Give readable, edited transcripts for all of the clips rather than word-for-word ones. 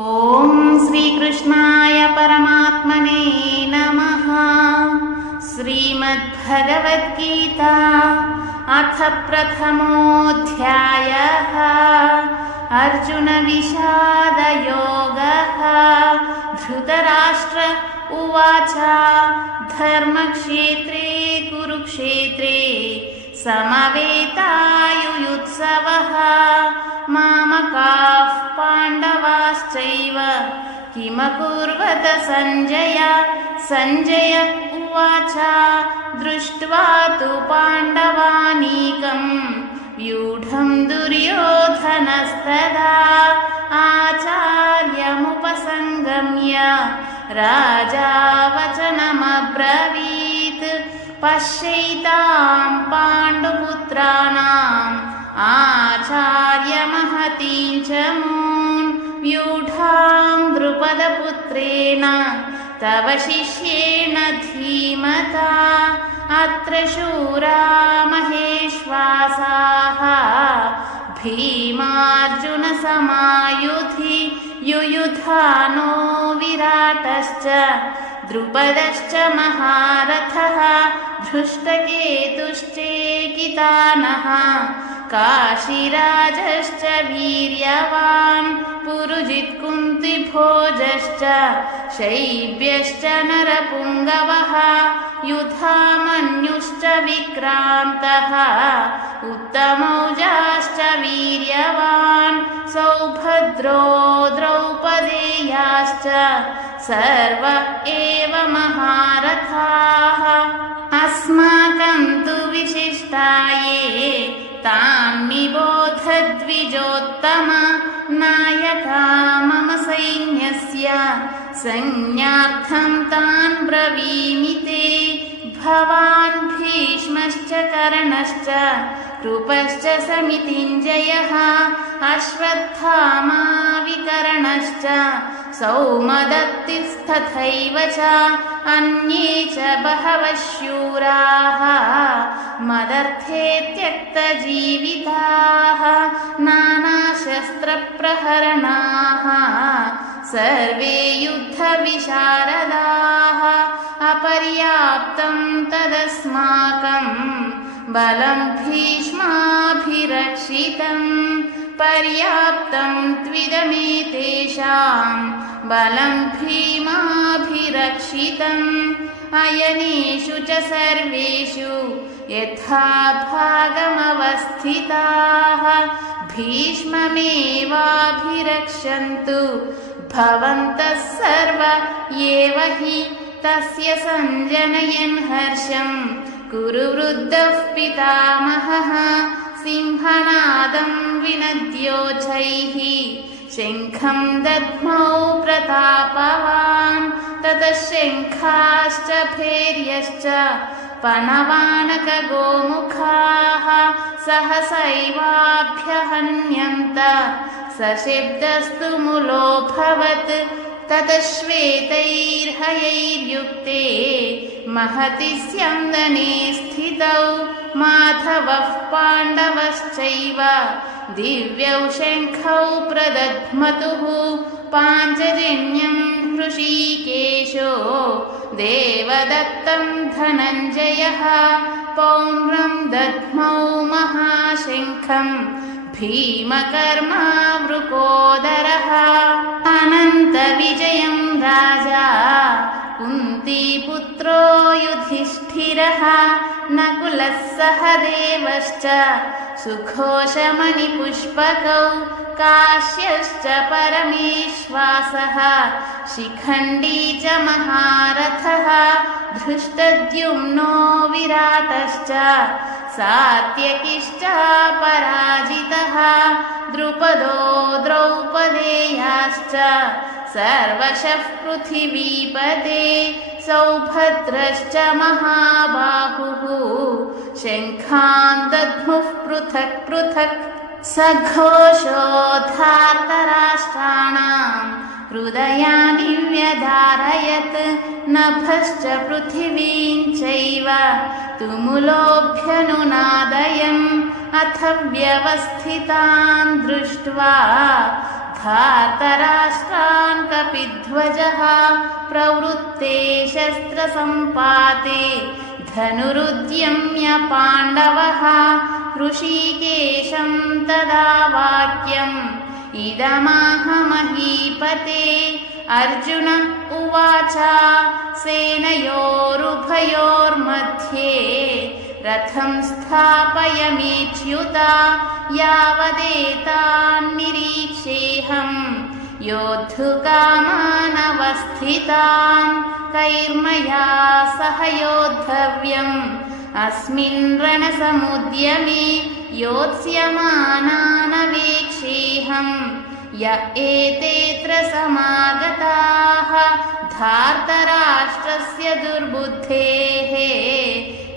ఓం శ్రీకృష్ణాయ పరమాత్మనే నమః. శ్రీమద్భగవద్గీత అథ ప్రథమోऽధ్యాయః. అర్జున విషాద యోగః. ధృతరాష్ట్ర ఉవాచ ధర్మక్షేత్రే కురుక్షేత్రే సమవేతాయుయుత్సవః మామకాః పాండవాశ్చైవ కిమకుర్వత సంజయ. సంజయ ఉవాచ దృష్ట్వా తు పాండవానీకం వ్యూఢం దుర్యోధనస్తదా ఆచార్యముపసంగమ్య రాజా వచనమబ్రవీత్. పశ్యైతాం పాండుపుత్రాణాం ఆచార్యమహతీం చ మూన్ వ్యూఢాం ద్రుపదపుత్రేణ తవ శిష్యేణ ధీమతా. అత్ర శూరా మహేశ్వాసాః భీమార్జున సమాయుధి యుయుధానో విరాటశ్చ ద్రుపదశ్చ మహారథః धृष्टकेतुश्चेकितानः काशीराजश्च वीर्यवान् पुरुजित् कुन्तिभोजश्च शैब्यश्च नरपुङ्गवः युधामन्युश्च विक्रान्तः उत्तमौजाश्च वीर्यवान् सौभद्रो द्रौपदेयाश्च सर्व एव महारथाः. अस्माकं तु विशिष्टाये तान् निबोध द्विजोत्तम. नायका मम सैन्यस्य संज्ञार्थं तान् ब्रवीमि ते. भवान् भीष्मश्च कर्णश्च कृपश्च समितिञ्जयः अश्वत्थामा विकर्णश्च सौमदत्तिस्तथैव च अन्ये च बहवः शूराः मदर्थे त्यक्तजीविताः नानाशस्त्रप्रहरणाः सर्वे युद्धविशारदाः. अपर्याप्तं तदस्माकं बलं भीष्माभिरक्षितं पर्याप्तं त्विदमेतेषां बलं भीमाभिरक्षितम्. अयनेषु च सर्वेषु यथा भागमवस्थिताः भीष्ममेवाभिरक्षन्तु भवन्तः सर्व एव हि. तस्य सञ्जनयन् हर्षं कुरु वृद्धः पितामहः सिंहनादं विनद्योच्चैः शङ्खं दद्मौ प्रतापवान्. ततः शङ्खाश्च भैर्यश्च पणवानकगोमुखाः सहसैवाभ्यहन्यन्त सशब्दस्तु मुलोऽभवत्. ततः श्वेतैर्हयैर्युक्ते महति स्यन्दने स्थितौ माधवः पाण्डवश्चैव दिव्यौ शङ्खौ प्रदध्मतुः. पाञ्चजन्यं हृषीकेशो देवदत्तं धनञ्जयः पौण्ड्रं दध्मौ महाशङ्खं भीमकर्मा वृकोदरः. अनन्तविजयं राजा कुन्तीपुत्रो युधिष्ठिरः नकुलः सहदेवश्च सुघोषमणिपुष्पकौ काश्यश्च परमेश्वासः शिखण्डी च महारथः धृष्टद्युम्नो विराटश्च सात्यकिश्च पराजितः द्रुपदो द्रौपदेयाश्च सर्वशः पृथिवीपते सौभद्रश्च महाबाहुः शङ्खान् दद्मुः पृथक् पृथक्. सघोषोद्धार्तराष्ट्राणां हृदयानि व्यधारयत् नभश्च पृथिवीं चैव तुमुलोऽभ्यनुनादयन्. अथ व्यवस्थितान् दृष्ट्वा धार्तराष्ट्रा विध्वजः प्रवृत्ते शस्त्रसम्पाते धनुरुद्यम्य पाण्डवः ऋषिकेशं तदा वाक्यम् इदमाह महीपते अर्जुन उवाच सेनयोरुभयोर्मध्ये रथं स्थापयमेच्युत यावदेतान्निरीक्षेऽहं योद्धुकामानवस्थितान् कैर्मया सह योद्धव्यम् अस्मिन् रणसमुद्यमे योत्स्यमानानवेक्षेऽहम् य एतेऽत्र समागताः धार्तराष्ट्रस्य दुर्बुद्धेः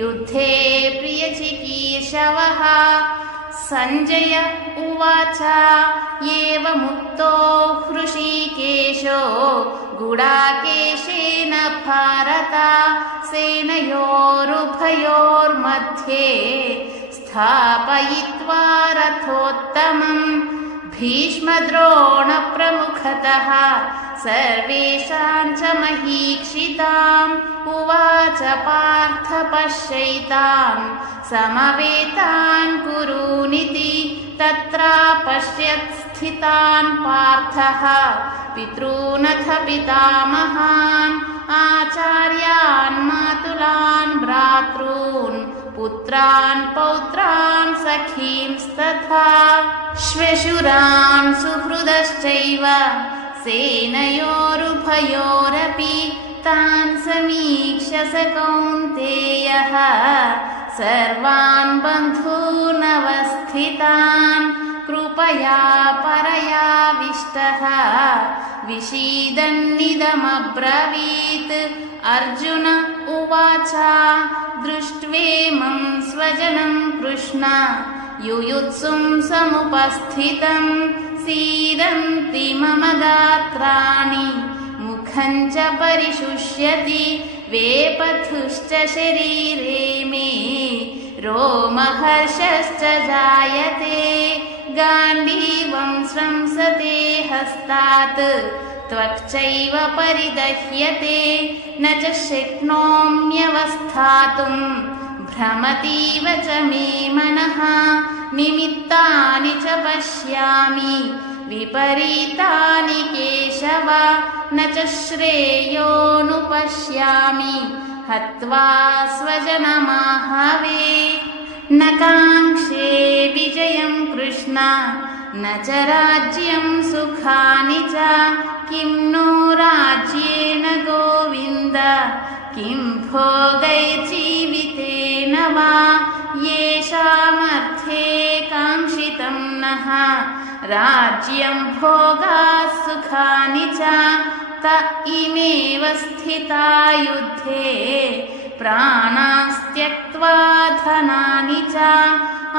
युद्धे प्रियचिकीर्षवः। सञ्जय उवाच एवमुक्तो हृषीकेशो गुडाकेशेन भारत सेनयोरुभयोर्मध्ये स्थापयित्वा रथोत्तमम् भीष्मद्रोणप्रमुखतः सर्वेषां च महीक्षिताम् उवाच पार्थ पश्यैतान् समवेतान् कुरूनिति तत्रा पश्यत् स्थितान् पार्थः पितॄनथ पितामहान् आचार्यान् मातुलान् भ्रातॄन् पुत्रान् पौत्रान् सखींस्तथा श्वशुरान् सुहृदश्चैव सेनयोरुभयोरपि तान् समीक्ष्य स कौन्तेयः सर्वान् बन्धूनवस्थितान् कृपया परयाविष्टः विषीदन्निदमब्रवीत् अर्जुन उवाच दृष्ट्वेमं स्वजनं कृष्ण युयुत्सुं समुपस्थितं सीदन्ति मम गात्राणि मुखं च परिशुष्यति वेपथुश्च शरीरे मे रोमहर्षश्च जायते गाण्डीवं स्रंसते हस्तात् त्वक्चैव परिदह्यते न च शक्नोम्यवस्थातुं भ्रमतीव च मे मनः निमित्तानि च पश्यामि विपरीतानि केशव न च श्रेयोनुपश्यामि हत्वा स्वजनमाहवे न काङ्क्षे विजयं कृष्ण न च राज्यं सुखानि च किं नो राज्येन गोविन्द किं भोगैर्जीवितेन वा येषामर्थे काङ्क्षितं नः राज्यं भोगाः सुखानि च त इमेव स्थिता युद्धे प्राणास्त्यक्त्वा धनानि च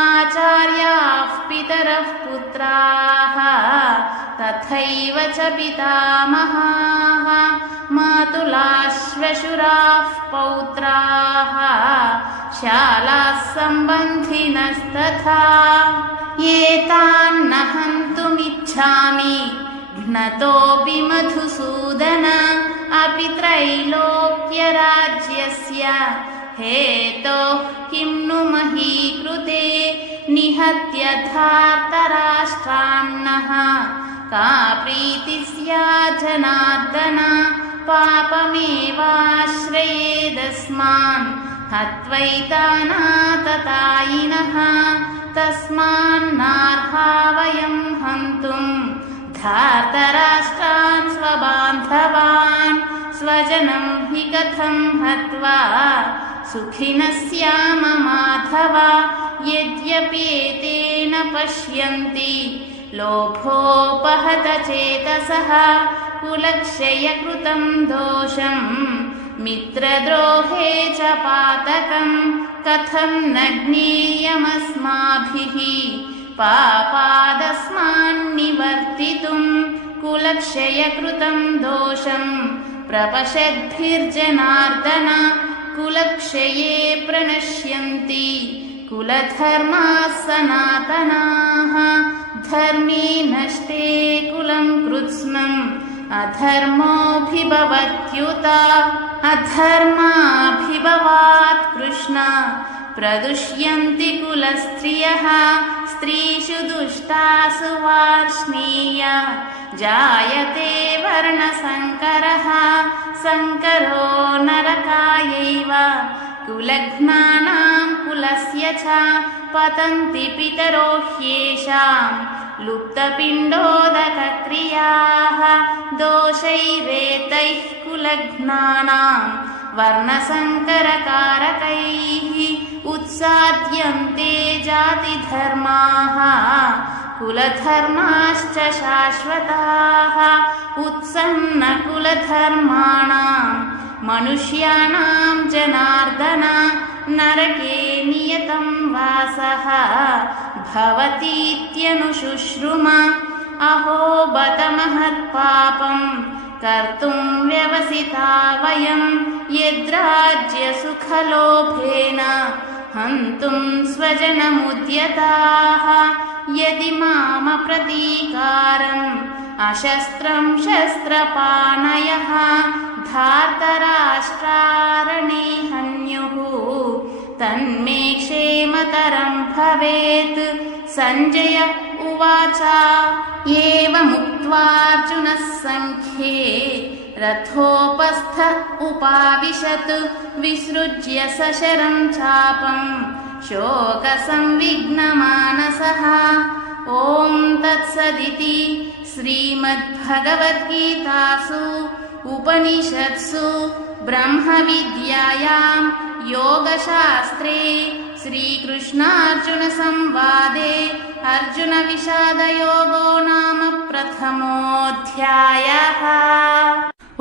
आचार्याः पितरः पुत्राः तथैव च पितामहाः मातुलाः श्वशुराः पौत्राः शालाः सम्बन्धिनस्तथा एतान्न हन्तुमिच्छामि घ्नतोऽपि मधुसूदन अपि त्रैलोक्यराज्यस्य हेतोः किं नु महीकृते निहत्य धार्तराष्ट्रान्नः का प्रीतिः स्यात् जनार्दन पापमेवाश्रयेदस्मान् हत्वैतानाततायिनः तस्मान्नार्हा वयं हन्तुं धार्तराष्ट्रान् स्वबान्धवान् स्वजनं हि कथं हत्वा सुखिनः स्याम माधव यद्यप्येतेन पश्यन्ति लोभोपहत चेतसः कुलक्षयकृतं दोषं मित्रद्रोहे च पातकं कथं न ज्ञेयमस्माभिः पापादस्मान्निवर्तितुं कुलक्षयकृतं दोषं प्रपश्यद्भिर्जनार्दन कुलक्षये प्रणश्यन्ति कुलधर्माः सनातनाः धर्मे नष्टे कुलं कृत्स्नं अधर्मोऽभिभवत्युत अधर्माभिभवात् कृष्ण प्रदुष्यन्ति कुलस्त्रियः स्त्रीषु दुष्टासु वार्ष्णेय जायते वर्णसङ्करः सङ्करो नरकायैव कुलघ्नानां कुलस्य च पतन्ति पितरो ह्येषां लुप्तपिण्डोदकक्रियाः दोषैरेतैः कुलघ्नानां वर्णसङ्करकारकैः उत्साद्यन्ते जातिधर्माः कुलधर्माश्च शाश्वताः उत्सन्नकुलधर्माणां मनुष्याणां जनार्दन नरके नियतं वासः भवतीत्यनुशुश्रुम अहो बत महत्पापं कर्तुं व्यवसिता वयं यद्राज्यसुखलोभेन हन्तुं स्वजनमुद्यताः यदि मामप्रतीकारम् अशस्त्रं शस्त्रपाणयः धार्तराष्ट्रारणे हन्युः तन्मे क्षेमतरं भवेत् सञ्जय उवाच एवमुक्त्वार्जुनः सङ्ख्ये रथोपस्थ उपाविशत् विसृज्य सशरं चापं शोकसंविघ्नमानसः ॐ तत्सदिति श्रीमद्भगवद्गीतासु उपनिषत्सु ब्रह्मविद्यायां योगशास्त्रे श्रीकृष्णार्जुनसंवादे अर्जुनविषादयोगो नाम प्रथमोऽध्यायः।